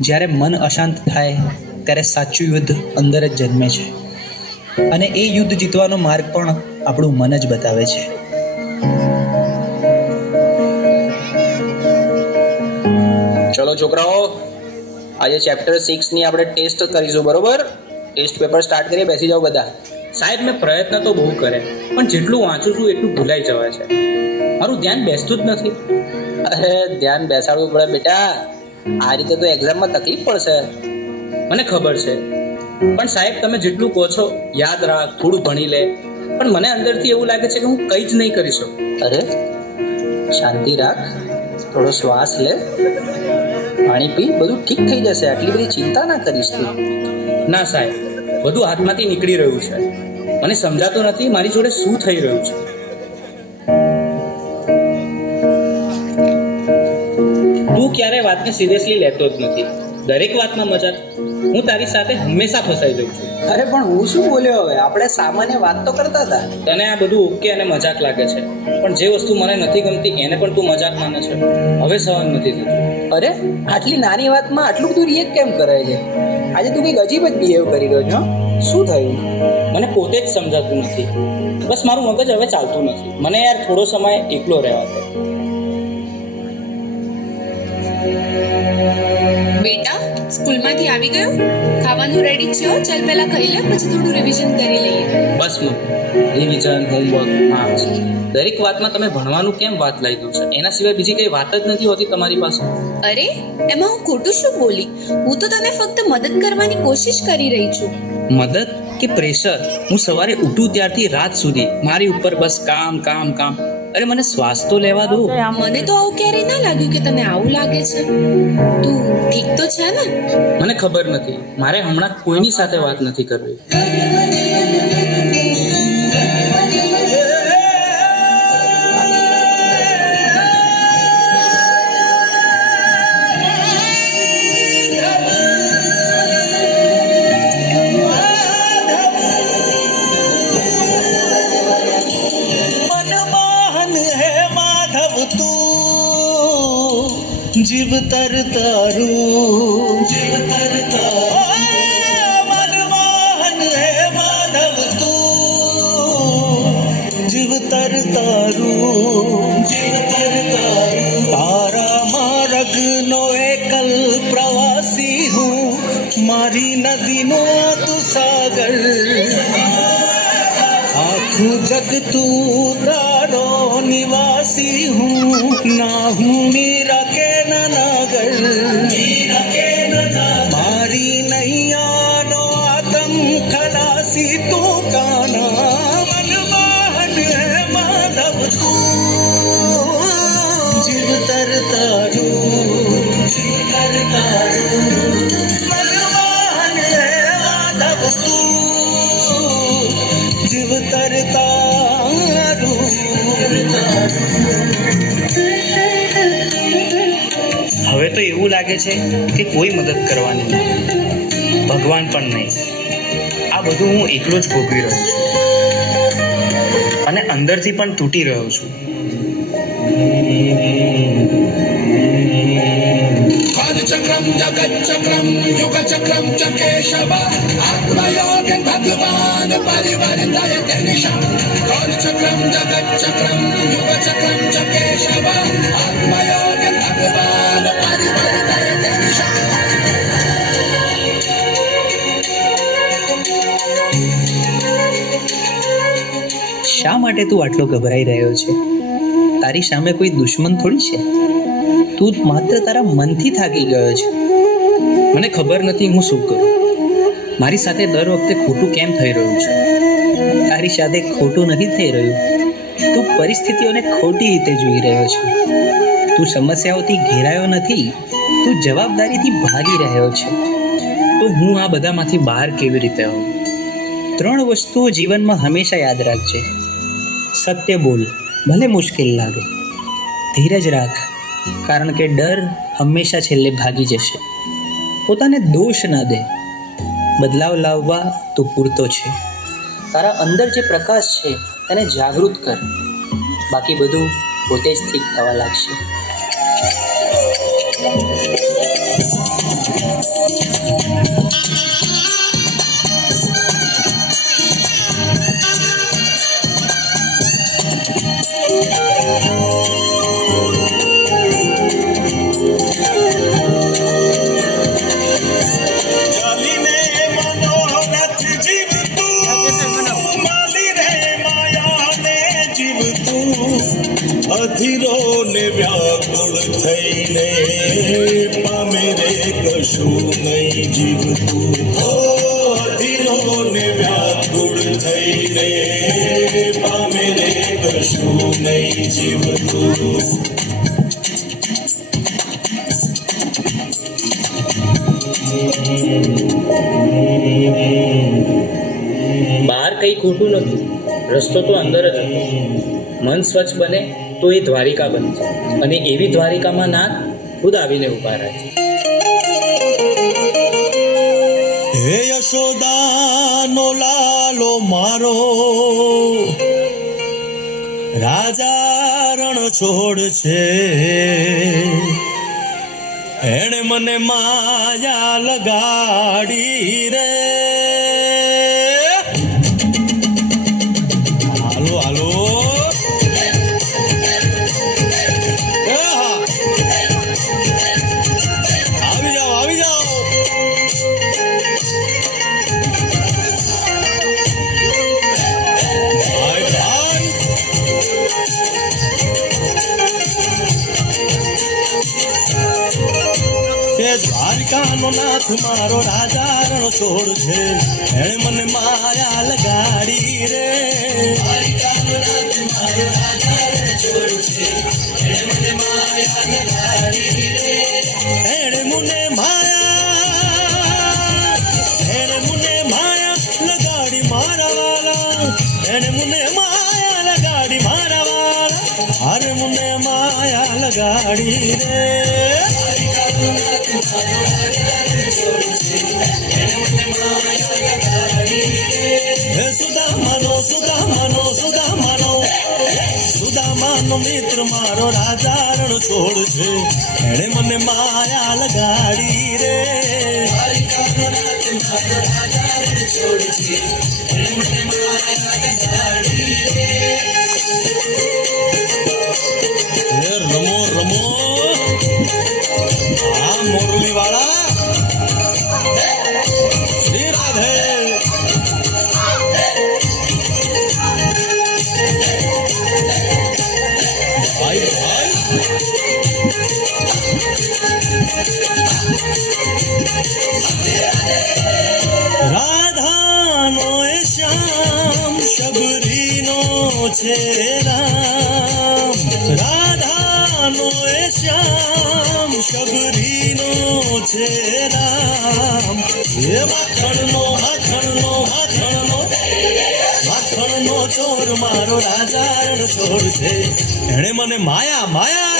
જ્યારે મન અશાંત થાય ત્યારે સાચું યુદ્ધ અંદર જ જન્મે છે. અને એ યુદ્ધ જીતવાનો માર્ગ પણ આપણું મન જ બતાવે છે. ચલો છોકરાઓ આજે ચેપ્ટર સિક્સની આપણે ટેસ્ટ કરીશું બરોબર? ટેસ્ટ પેપર સ્ટાર્ટ કરીએ બેસી જાઓ બધા. સાહેબ મેં પ્રયત્ન તો બહુ કરે પણ જેટલું વાંચું છું એટલું ભૂલાઈ જવાય છે. મારું ધ્યાન બેસતું જ નથી. અરે ધ્યાન બેસાડવું પડે બેટા. આ રીતે તો એક્ઝામમાં તકલીફ પડશે. મને ખબર છે. પણ સાહેબ, તમે જેટલું કહો છો, યાદ રાખ, થોડું ભણી લે. પણ મને અંદરથી એવું લાગે છે કે હું કંઈ જ નહીં કરી શકું. અરે, શાંતિ રાખ. થોડો શ્વાસ લે. પાણી પી. બધું ઠીક થઈ જશે. આટલી બધી ચિંતા ના કરીશ તું. ના સાહેબ, બધું હાથમાંથી નીકળી રહ્યું છે. મને સમજાતું નથી, મારી જોડે શું થઈ રહ્યું છે? વાતને સિરિયસલી લેતો જ નથી. દરેક વાતમાં મજાક હું તારી સાથે હંમેશા ફસાઈ જઉં છું. અરે પણ હું શું બોલ્યો હવે? આપણે સામાન્ય વાત તો કરતા હતા. તને આ બધું ઓકે અને મજાક લાગે છે. પણ જે વસ્તુ મને નથી ગમતી એને પણ તું મજાક માને છે. હવે સહન નથી થતું. અરે આટલી નાની વાતમાં આટલું બધું રિએક્ટ કેમ કરે છે? આજે તું કંઈક અજીબ જ બિહેવ કરી રહ્યો છો શું થયું? મને પોતે જ સમજાતું નથી. બસ મારું મગજ હવે ચાલતું નથી. મને યાર થોડો સમય એકલો રહેવા દે. સ્કૂલમાંથી આવી ગયો? ખાવાનું રેડી છે ચાલ પહેલા ખાઈ લે પછી થોડું રિવિઝન કરી લઈએ. બસ રિવિઝન હોમવર્ક હા. દરેક વાતમાં તમે ભણવાનું કેમ વાત લઈ દો છો? એના સિવાય બીજી કઈ વાત જ નથી હોતી તમારી પાસે? અરે એમાં હું ખોટું શું બોલી? હું તો તને ફક્ત મદદ કરવાની કોશિશ કરી રહી છું. મદદ કે પ્રેશર? હું સવારે ઉઠું ત્યારથી રાત સુધી. મારી ઉપર બસ કામ કામ કામ. અરે મને શ્વાસ તો લેવા દો. મને તો આવું ક્યારેય ના લાગ્યું કે તને આવું લાગે છે. તું ઠીક તો છે ને? મને ખબર નથી. મારે હમણાં કોઈની સાથે વાત નથી કરવી. ધન હે માધવ તું જીવ તર તારું જીવ તર તારું હે માધવ તું જીવ તર તારું જીવ તર તારું તારા માર્ગ નો એકલ પ્રવાસી હું મારી નદીનો તું સાગર આખું જગ તું તાર નિવાસી હું ના હું મીરા કે નાગર મારી નૈયાનો આતમ ખલાસી તું કાના મનમોહન હે માધવ તું જીવ તર તારું જીવ તર તારું મનમોહન હે માધવ તું જીવ તર તારું તો એવું લાગે છે કે કોઈ મદદ કરવાની નહીં ભગવાન પણ નહીં. આ બધું હું એકલો જ ભોગવી રહ્યો છું. અને અંદરથી પણ તૂટી રહ્યો છું. ચક્રમ જગત ચક્રમ યુગ ચક્રમ ચ કેશવ આત્મયોગ ભગવાન પરિવર્તય નિશમ ચક્રમ જગત ચક્રમ યુગ ચક્રમ ચ કેશવ માટે તું આટલો ગભરાઈ રહ્યો છે? તારી સામે કોઈ દુશ્મન થોડી છે? તું માત્ર તારા મનથી થાકી ગયો છે. મને ખબર નથી હું શું કરું. મારી સાથે દર વખતે ખોટું કેમ થઈ રહ્યું છે? તારી સાથે ખોટું નથી થઈ રહ્યું. તું પરિસ્થિતિઓને ખોટી રીતે જોઈ રહ્યો છે. તું સમસ્યાઓથી ઘેરાયો નથી. તું જવાબદારીથી ભાગી રહ્યો છે. તો હું આ બધામાંથી બહાર કેવી રીતે આવું? ત્રણ વસ્તુઓ જીવનમાં હંમેશા યાદ રાખજે. સત્ય બોલ. ભલે મુશ્કેલ લાગે. ધીરજ રાખ, કારણ કે ડર હંમેશા છેલ્લે ભાગી જશે. પોતાને દોષ ના દે. બદલાવ લાવવા તું પૂરતો છે. તારા અંદર જે પ્રકાશ છે, તેને જાગૃત કર. બાકી બધું પોતે જ ઠીક થવા લાગશે. અધીરો ને વ્યાકુળ થઈને પામે રે કશું નહીં જીવતું. અધીરો ને વ્યાકુળ થઈને પામે રે કશું નહીં જીવતું. બહાર કંઈ ખોટું નથી. રસ્તો તો અંદર જ હતો. મન સ્વચ્છ બને તો એ દ્વારિકા બને. છે અને એવી દ્વારિકામાં નાથ ખુદ આવીને ઊભા રહે છે. હે યશોદાનો લાલો મારો રાજા રણ છોડ છે. એણે મને માયા લગાડી રે. દ્વારકાનો નાથ મારો રાજા રણ છોડ છે. એણે મને માયા લગાડી રે. એણે મને માયા, એણે મને માયા લગાડી મારા વાલા. એણે મને માયા લગાડી મારા વાલા. અરે મને માયા લગાડી રે. સુદામાનો મિત્ર મારો રાજા રણ છોડ છે. એણે મને માયા લગાડી રે. છે રામ. રાધાનો એ શ્યામ, શબરીનો છે રામ. એ માખણનો માખણનો માખણનો માખણનો ચોર મારો રાજા રણ ચોર છે. એણે મને માયા માયા.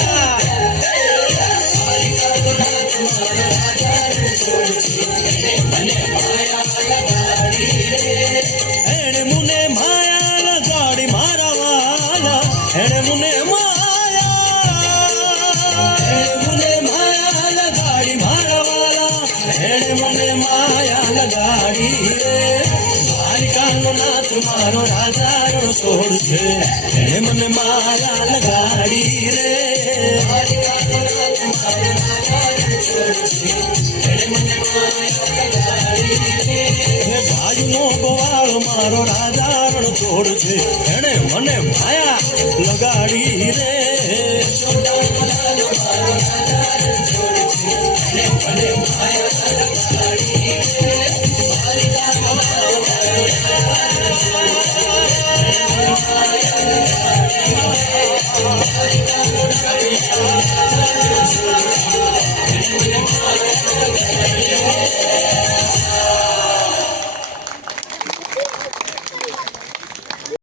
એણે મને માયા લગાડી રે. હે ગાયનો ગોવાળ મારો રાજા રણ છે. એણે મને માયા લગાડી રે.